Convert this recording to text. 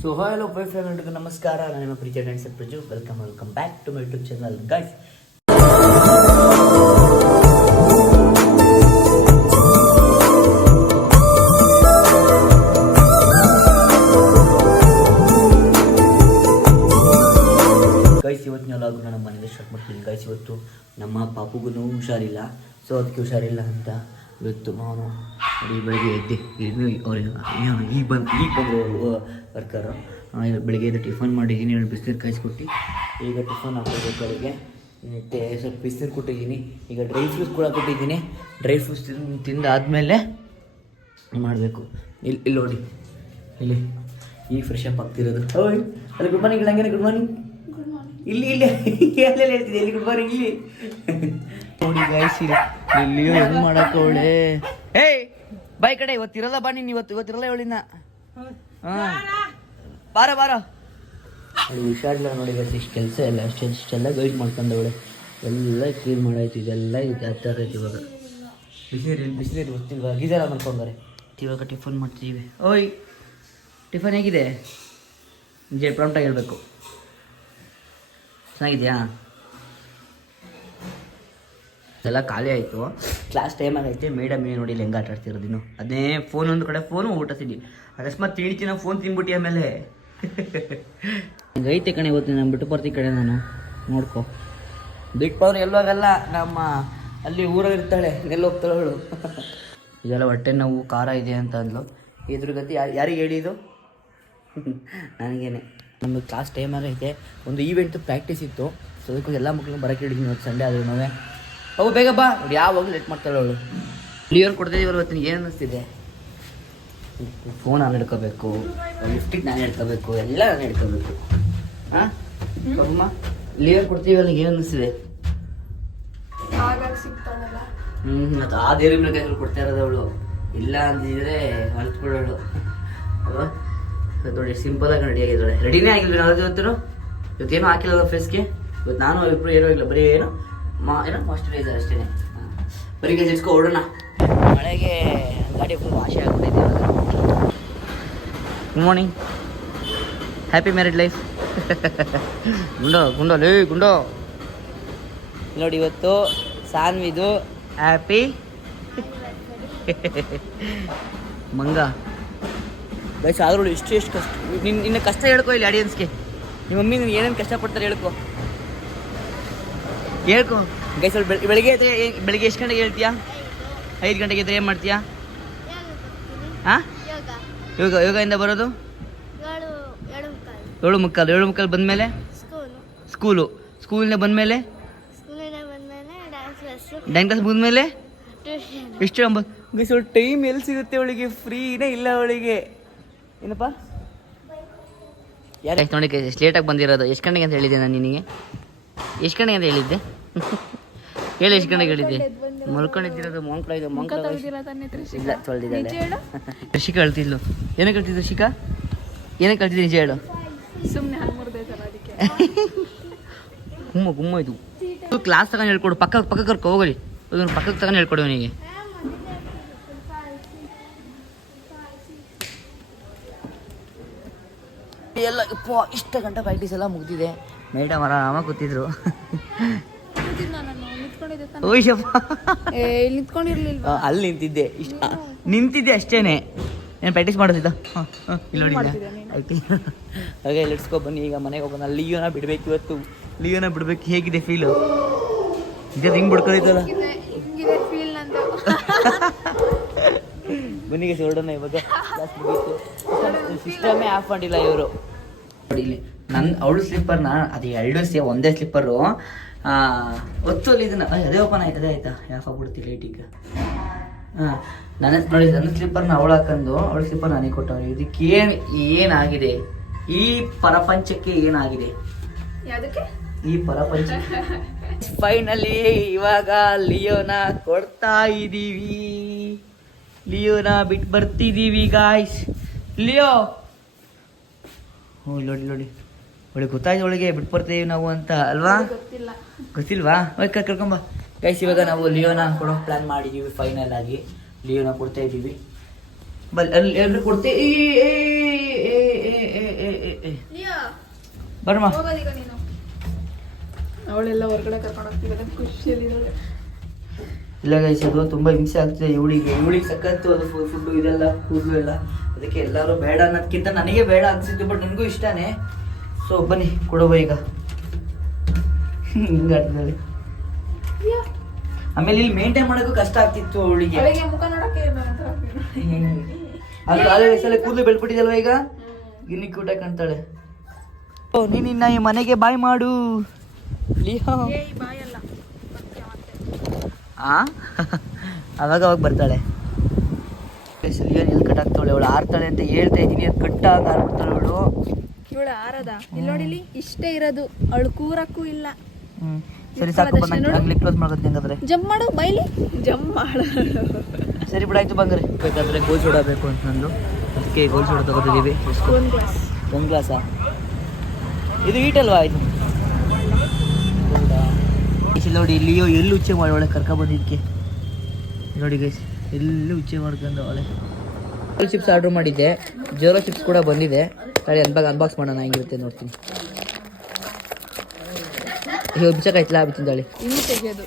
So hello by friend ನಮಸ್ಕಾರ ನಾನು ನಿಮ್ಮ ಪ್ರೀತಿಯ dancer Praju welcome welcome back to my YouTube channel guys guys ಇವತ್ತಿನ ಲಾಗು ನಮ್ಮ ಮನೇಲಿ ಸ್ಟಾರ್ಟ್ ಮಾಡ್ತೀನಿ ಗೈಸ್ ಇವತ್ತು ನಮ್ಮ ಪಾಪುಗೂ ಹುಷಾರಿಲ್ಲ. ಸೊ ಅದಕ್ಕೆ ಹುಷಾರಿಲ್ಲ ಅಂತ ಇವತ್ತು ಈ ಬೆಳಿಗ್ಗೆ ಎದ್ದೆ ಇನ್ನು ಅವ್ರಿಗೆ ಈಗ ಬಂದು ಈಗ ಬಂದರು ವರ್ಕರು ಬೆಳಗ್ಗೆ ಎದ್ದು ಟಿಫನ್ ಮಾಡಿದ್ದೀನಿ ಎರಡು ಬಿಸಿನೀರು ಕಾಯಿಸ್ಕೊಟ್ಟು. ಈಗ ಟಿಫನ್ ಹಾಕೋಬೇಕು ಅವರಿಗೆ. ಮತ್ತು ಸ್ವಲ್ಪ ಬಿಸಿನೀರು ಕೊಟ್ಟಿದ್ದೀನಿ. ಈಗ ಡ್ರೈ ಫ್ರೂಟ್ಸ್ ಕೂಡ ಕೊಟ್ಟಿದ್ದೀನಿ. ಡ್ರೈ ಫ್ರೂಟ್ಸ್ ತಿಂದು ತಿಂದಾದಮೇಲೆ ಮಾಡಬೇಕು? ಇಲ್ಲಿ ಇಲ್ಲಿ ನೋಡಿ. ಇಲ್ಲಿ ಈಗ ಫ್ರೆಶ್ ಅಪ್ ಆಗ್ತಿರೋದು. ಓಯ್ ಅಲ್ಲಿ ಗುಡ್ ಮಾರ್ನಿಂಗ್ ಹಂಗೇನೆ ಗುಡ್ ಮಾರ್ನಿಂಗ್ ಇಲ್ಲಿ ಇಲ್ಲಿ ಅಲ್ಲೆಲ್ಲ ಹೇಳ್ತಿದ್ದೆ ಇಲ್ಲಿ ಗುಡ್ ಮಾರ್ನಿಂಗ್ ಇಲ್ಲಿ. ನೋಡಿ ಗಾಯಿಸಿ ಇಲ್ಲಿ. ಇಲ್ಲಿಯೋ ಹೆಂಗ್ ಮಾಡಕ್ಕವಳೆ ಏಯ್ ಬಾಯ್ ಕಡೆ ಇವತ್ತಿರಲ್ಲ ಬಾ ನೀನು ಇವತ್ತು ಇವತ್ತಿರಲ್ಲ ಇವಳಿನ ಹಾ. ಬಾರ ಬಾರ. ಅಲ್ಲಿ ಹುಷಾರಿಲ್ಲ ನೋಡಿ ಇಷ್ಟು ಕೆಲಸ ಎಲ್ಲ ಅಷ್ಟು ಇಷ್ಟೆಲ್ಲ ಗೈಡ್ ಮಾಡ್ಕೊಂಡವಳೆ ಎಲ್ಲ ಕ್ಲೀನ್ ಮಾಡಾಯ್ತು ಇದೆಲ್ಲ ಜಾಸ್ತಿ ಆಗ್ತಾರೈತೆ ಇವಾಗ. ಬಿಸಿನೀರು ಬಿಸಿನೀರು ಗೊತ್ತಿಲ್ವಾ? ಗೀಜರ ಮಾಡ್ಕೊಂಡಾರೆ ಇವಾಗ ಟಿಫನ್ ಮಾಡ್ತೀವಿ ಓಯ್ ಟಿಫನ್ ಹೇಗಿದೆ? ನಿಜ ಪ್ರಾಂಟಾಗಿ ಹೇಳ್ಬೇಕು. ಚೆನ್ನಾಗಿದೆಯಾ? ಎಲ್ಲ ಖಾಲಿ ಆಯಿತು. ಕ್ಲಾಸ್ ಟೈಮ್ ಆಗೈತೆ ಮೇಡಮ್ ಏನು ನೋಡಿ ಹೆಂಗೆ ಆಟ ಆಡ್ತಿರೋದು ಇನ್ನು? ಅದೇ ಫೋನ್ ಒಂದು ಕಡೆ ಫೋನು ಊಟ ತಿಂಡಿ ಅಕಸ್ಮಾತ್ ತಿಳ್ತೀನಿ ಫೋನ್ ತಿನ್ಬಿಟ್ಟಿ ಆಮೇಲೆ. ಐತೆ ಕಣೆ ಇವತ್ತು ನಾನು ಬಿಟ್ಟು ಬರ್ತೀನಿ ಕಡೆ ನಾನು. ನೋಡ್ಕೊ. ಬಿಟ್ಟವ್ರು ಎಲ್ಲೋಗಲ್ಲ ನಮ್ಮ ಅಲ್ಲಿ ಎಲ್ಲಿ ಹೋಗ್ತಾಳೆ ಇದೆಲ್ಲ ಹೊಟ್ಟೆ ನೋವು, ಖಾರ ಇದೆ ಅಂತ ಅಂದ್ಲು. ಇದ್ರ ಗತಿ ಯಾರು, ಯಾರಿಗೆ ಹೇಳಿದ್ದು ನನಗೇನೆ. ನಮ್ಮದು ಕ್ಲಾಸ್ ಟೈಮಲ್ಲಿ ಐತೆ. ಒಂದು ಈವೆಂಟ್ ಪ್ರಾಕ್ಟೀಸ್ ಇತ್ತು. ಸೊ ಅದಕ್ಕೆ ಎಲ್ಲ ಮಕ್ಕಳು ಬರಕ್ಕೆ ಹೇಳಿದ್ದೀನಿ ಇವತ್ತು ಸಂಡೇ ಆದ್ರೂ ನೋವೇ ಅವು ಬೇಗ ಬಾ. ನೋಡಿ ಯಾವಾಗಲೂ ಲೇಟ್ ಮಾಡ್ತಾಳೆ ಅವಳು. ಕ್ಲಿಯರ್ ಕೊಡ್ತಿದ್ದೀವಿ ಇವತ್ತು ಏನು ಅನಿಸ್ತಿದೆ? ಫೋನ್ ನಾನು ಹಿಡ್ಕೋಬೇಕು ಲಿಫ್ಟಿಗೆ ನಾನು ಹಿಡ್ಕೋಬೇಕು ಎಲ್ಲ ನಾನು ಹಿಡ್ಕೋಬೇಕು. ಹಾಂ ಅಮ್ಮ ಕೊಡ್ತೀವಿ ಕೊಡ್ತೀವಲ್ಲ ಏನು ಅನಿಸ್ತಿದೆ? ಹ್ಞೂ ಮತ್ತು ಆ ದೇವ್ರ ಮೇಲೆ ಕೈಗಳು ಕೊಡ್ತಾ ಇರೋದು ಅವಳು. ಇಲ್ಲ ಅಂದಿದ್ರೆ ಹೊಲ್ತು ಬಿಡೋಳು ಅಲ್ವಾ ನೋಡಿ ಸಿಂಪಲ್ ಆಗಿ ರೆಡಿ ಆಗಿದ್ದಾಳೆ. ರೆಡಿನೇ ಆಗಿಲ್ಲ ನಾವು ಇವತ್ತು ಇವತ್ತೇನು ಹಾಕಿಲ್ಲ ಫೇಸ್ಗೆ ಇವತ್ತು ನಾನು ಇಬ್ಬರು ಏನೂ ಇಲ್ಲ ಬರೀ ಏನು ಮಾ ಏನೋ ಮಾಸ್ಟರೈಸರ್ ಅಷ್ಟೇ ಬರೀ ಗೆಲ್ಸ್ಕೊ ಓಡೋಣ. ಮಳೆಗೆ ಗಾಡಿ ಫುಲ್ ವಾಶಿ ಆಗ್ಬಿಟ್ಟಿದೆ good morning happy married life ಗುಂಡೋ ಗುಂಡೋ ಲೇ ಗುಂಡೋ. ನೋಡಿ ಇವತ್ತು ಸಾನ್ವಿದು. ಹ್ಯಾಪಿ ಮಂಗ. ಗೈಸ್ ಆದ್ರೂ ಇಷ್ಟು ಎಷ್ಟು ಕಷ್ಟ. ನಿನ್ನ ನಿನ್ನ ಕಷ್ಟ ಹೇಳ್ಕೊ ಇಲ್ಲಿ ಆಡಿಯನ್ಸ್ಗೆ ನಿಮ್ಮ ಮಮ್ಮಿ ನಿನ್ಗೆ ಏನೇನು ಕಷ್ಟಪಡ್ತಾರೆ ಹೇಳ್ಕೊ. ಹೇಳ್ಕೊ. ಗೈಸ್ ಅವ್ಳು ಬೆಳ್- ಬೆಳಿಗ್ಗೆ ಎದ್ರೆ ಬೆಳಿಗ್ಗೆ ಎಷ್ಟು ಗಂಟೆಗೆ ಹೇಳ್ತೀಯಾ? ಐದು ಗಂಟೆಗೆ ಇದ್ರೆ ಏನು ಮಾಡ್ತೀಯಾ? ಹಾಂ ಯೋಗ ಯೋಗ ಯೋಗದಿಂದ ಬರೋದು? ಏಳು ಮುಕ್ಕಾಲು. ಏಳು ಮುಕ್ಕಾಲು ಬಂದ ಮೇಲೆ ಬಂದಮೇಲೆ? ಸ್ಕೂಲು. ಸ್ಕೂಲು. ಸ್ಕೂಲಿಂದ ಬಂದಮೇಲೆ? ಡ್ಯಾನ್ಸ್ ಕ್ಲಾಸು ಡ್ಯಾನ್ ಕ್ಲಾಸ್ ಮುಗಿದ್ಮೇಲೆ ಟ್ಯೂಷನ್ ಎಷ್ಟು ಒಂಬತ್ತು ಗೈಸ್ ಅವಳು ಟೈಮ್ ಎಲ್ಲಿ ಸಿಗುತ್ತೆ ಅವಳಿಗೆ? ಫ್ರೀನೇ ಇಲ್ಲ ಅವಳಿಗೆ. ಏನಪ್ಪ? ಯಾರು? ನೋಡಿ ಎಷ್ಟು ಲೇಟಾಗಿ ಬಂದಿರೋದು. ಎಷ್ಟು ಗಂಟೆಗೆ ಅಂತ ಹೇಳಿದ್ದೆ ನಾನು ನಿನಗೆ? ಎಷ್ಟು ಗಂಟೆ ಅಂತ ಹೇಳಿದ್ದೆ? ಹೇಳಿ ಎಷ್ಟು ಗಂಟೆಗೆ ಹೇಳಿದ್ದೆ? ಮಲ್ಕೊಂಡಿದ್ದಿರೋದು ಮೊಂಕ್ಳ ಇದು ಮೊಂಕ್ಳ ಇಲ್ಲ ತೊಳೆದಿದ್ದಾಳೆ ಋಷಿಕಾ ಹೇಳ್ತಿದ್ಲು ಏನಕ್ಕೆ ಹೇಳ್ತಿದ್ದು ಋಷಿಕಾ ಏನಕ್ಕೆ ಹೇಳ್ತಿದ್ದೆ ನಿಜ ಹೇಳು. ಸುಮ್ಮನೆ ಗುಮ್ಮ ಗುಮ್ಮ ಇದು. ಕ್ಲಾಸ್ ತಗೊಂಡು ಹೇಳ್ಕೊಡು. ಪಕ್ಕ ಪಕ್ಕ ಕರ್ಕೊ ಹೋಗಲಿ. ಅದನ್ನು ಪಕ್ಕಕ್ಕೆ ತಗೊಂಡು ಹೇಳ್ಕೊಡು ಅವನಿಗೆ. ಎಲ್ಲ ಇಪ್ಪ ಇಷ್ಟ ಗಂಟೆ ಪ್ರಾಕ್ಟೀಸ್ ಎಲ್ಲ ಮುಗ್ದಿದೆ. ಮೇಡಮ್ ಆರಾಮಾಗಿ ಕೂತಿದ್ರು. ನಾನು ಓಯ್ಯಪ್ಪ ಅಲ್ಲಿ ನಿಂತಿದ್ದೆ. ಇಷ್ಟ. ನಿಂತಿದ್ದೆ ಅಷ್ಟೇನೆ. ಏನು ಪ್ರಾಕ್ಟೀಸ್ ಮಾಡೋದಿದ್ದ ಇಲ್ಲ ನೀನು? ಓಕೆ ಹಾಗೆ ಲಿಡ್ಸ್ಕೋ ಬನ್ನಿ. ಈಗ ಮನೆಗೆ ಹೋಗೋಣ. ಲಿಯೋನ ಬಿಡ್ಬೇಕು ಇವತ್ತು. ಲಿಯೋನ ಬಿಡ್ಬೇಕು. ಹೇಗಿದೆ ಫೀಲು ಇದು ಹಿಂಗೆ ಬಿಡ್ಕೊಳಿತಲ್ಲ? ಬನ್ನಿಗೆ ಹೊರಡೋಣ ಇವಾಗ. ಸಿಸ್ಟಮೇ ಆಫ್ ಮಾಡಿಲ್ಲ ಇವರು. ಇಲ್ಲಿ ನನ್ನ ಅವಳು ಸ್ಲಿಪ್ಪರ್ನ ಅದು ಎರಡು ಸೇ ಒಂದೇ ಸ್ಲಿಪ್ಪರು ಒತ್ತು ಅಲ್ಲಿ ಇದನ್ನ ಅದೇ ಓಪನ್ ಆಯ್ತು ಅದೇ ಆಯ್ತಾ? ಯಾಕೆ ಆಗ್ಬಿಡ್ತಿ ಲೈಟಿಗೆ ಹಾಂ ನನ್ನ ನೋಡಿ ನನ್ನ ಸ್ಲಿಪ್ಪರ್ನ ಅವಳು ಹಾಕೊಂಡು ಅವಳು ಸ್ಲಿಪ್ಪರ್ ನನಗೆ ಕೊಟ್ಟವ್ರು ಇದಕ್ಕೆ ಏನು ಏನಾಗಿದೆ? ಈ ಪ್ರಪಂಚಕ್ಕೆ ಏನಾಗಿದೆ? ಈ ಪರಪಂಚ ಫೈನಲಿ ಇವಾಗ ಲಿಯೋನ ಕೊಡ್ತಾ ಇದೀವಿ. ಲಿಯೋನ ಬಿಟ್ಟು ಬರ್ತಿದೀವಿ ಗಾಯ್ಸ್ ಲಿಯೋ! ಹ್ಞೂ ನೋಡಿ ನೋಡಿ. ಒಳ್ಳೆ ಗೊತ್ತಾಯ್ತು ಒಳಗೆ ಬಿಟ್ಟು ನಾವು ಅಂತ ಅಲ್ವಾ? ಗೊತ್ತಿಲ್ವಾ? ಓಕೆ ಕರ್ಕೊಂಬ ಗೈಸ್ ಇವಾಗ ನಾವು ಲಿಯೋನ ಕೊಡೋ ಪ್ಲಾನ್ ಮಾಡಿದೀವಿ ಫೈನಲ್ ಆಗಿ. ಲಿಯೋನ ಕೊಡ್ತಾ ಇದ್ದೀವಿ. ಬಲ್ ಅಲ್ಲಿ ಎಲ್ಲರೂ ಕೊಡ್ತೀವಿ ಅವಳೆಲ್ಲ ಹೊರಗಡೆ ಕರ್ಕೊಂಡು ಇಲ್ಲ ಗೈಸ್ ಅದು ತುಂಬ ಹಿಂಸೆ ಆಗ್ತಿದೆ. ಇವಳಿಗೆ ಇವಳಿಗೆ ಸಖತ್ತು ಅದು ಫುಡ್ ಇದೆಲ್ಲ ಕೂದಲು ಎಲ್ಲ. ಅದಕ್ಕೆ ಎಲ್ಲರೂ ಬೇಡ ಅನ್ನೋದಕ್ಕಿಂತ ನನಗೆ ಬೇಡ ಅನ್ಸಿದ್ದು ಬಟ್ ನನಗೂ ಇಷ್ಟನೇ. ಸೊ ಬನ್ನಿ ಕೊಡುವ ಈಗ. ಹಿಂಗಾಡ್ತಿದ್ದಾಳೆ ಆಮೇಲೆ ಇಲ್ಲಿ ಮೇಂಟೈನ್ ಮಾಡೋಕ್ಕೂ ಕಷ್ಟ ಆಗ್ತಿತ್ತು ಅವಳಿಗೆ. ಅದು ಕಾಲೇ ವಯಸ್ಸಲ್ಲಿ ಕೂದಲು ಬೆಳ್ಬಿಟ್ಟಿದಲ್ವ ಈಗ? ಇನ್ನಿ ಕೂಟ ಕಾಣ್ತಾಳೆ. ಓ ನೀನ್ ಇನ್ನ ಈ ಮನೆಗೆ ಬಾಯ್ ಮಾಡು. ಆ? ಅವಾಗ ಅವಾಗ ಬರ್ತಾಳೆ. ಎಲ್ಲಿ ಕಟ್ ಆಗ್ತಾಳೆ ಅವಳು ಆರ್ತಾಳೆ ಅಂತ ಹೇಳ್ತಾ ಇದ್ದೀನಿ. ಅದು ಕಟ್ಟಾಗ ಆರ್ತಾಳೆ ಅವಳು. ಇವಳು ಆರದ. ಇಲ್ಲಿ ನೋಡಿಲಿ ಇಷ್ಟೇ ಇರೋದು. ಅವಳು ಕೂರಕ್ಕೂ ಇಲ್ಲ. ಹ್ಮ್. ಸರಿ ಸಾಕು ಬಂದ ಹಂಗೆ ಕ್ಲೋಸ್ ಮಾಡ್ಕೊತೀನಿ ಹಂಗಾದ್ರೆ. ಜಂಪ್ ಮಾಡು ಬೈಲಿ. ಜಂಪ್ ಮಾಡು. ಸರಿ ಬಿಡಾಯ್ತು ಬಂದ್ರೆ. ಬೇಕಾದ್ರೆ ಗೋಲ್ ಸೋಡಾ ಬೇಕು ಅಂತ ನಂದು. ಅದಕ್ಕೆ ಗೋಲ್ ಸೋಡಾ ತಗೋತಿದ್ದೀವಿ. ಒಂದು ಗ್ಲಾಸ್ ಒಂದು ಗ್ಲಾಸಾ ಇದು ಈಟ್ ಅಲ್ವಾ ಇದು? ಇಲ್ಲಿ ನೋಡಿ ಇಲ್ಲಿಯೋ ಎಲ್ಲಿ ಉಚ್ಚೆ ಮಾಡಿ ಒಳಗೆ ಕರ್ಕ ಬಂದಿದ್ದಕ್ಕೆ ನೋಡಿ ಗೈಸ್ ಎಲ್ಲಿ ಉಚ್ಚೆ ಮಾಡ್ಕೊಂಡು ಅವಳೆ ಚಿಪ್ಸ್ ಆರ್ಡ್ರ್ ಮಾಡಿದ್ದೆ. ಜೋರೋ ಚಿಪ್ಸ್ ಕೂಡ ಬಂದಿದೆ. ಸರಿ ಅನ್ಬಾಗ ಅನ್ಬಾಕ್ಸ್ ಮಾಡೋಣ ಹೆಂಗಿರುತ್ತೆ ನೋಡ್ತೀನಿ. ಇವಾಗ ಬಿಚ್ಚಕಾಯ್ತಲ್ಲ ಬಿಚ್ಚಿಂದಾಳಿ ಇನ್ನು ತೆಗೆಯೋದು.